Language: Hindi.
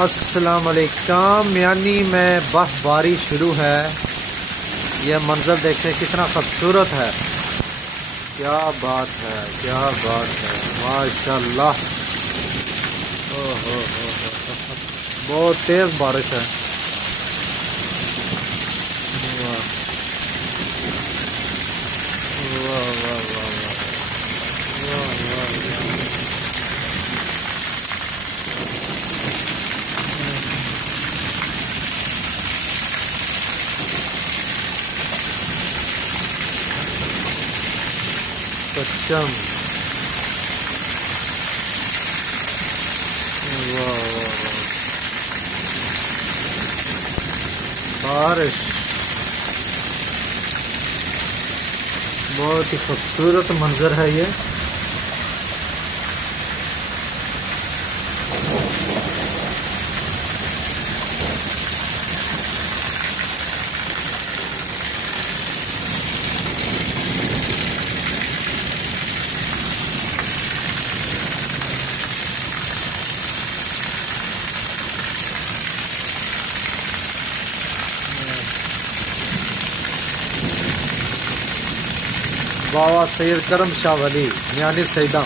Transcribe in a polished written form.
अस्सलाम वालेकुम। यानी में बर्फबारी शुरू है। यह मंजर देखें कितना खूबसूरत है। क्या बात है, क्या बात है, माशाल्लाह। हो बहुत तेज बारिश है। वाह वाह वाह वाह वाह वाह वाह। सच्चम वाह वाह वाह। बारिश बहुत ही खूबसूरत मंजर है ये। बाबा सैयद करम शाह वली यानी सैदा।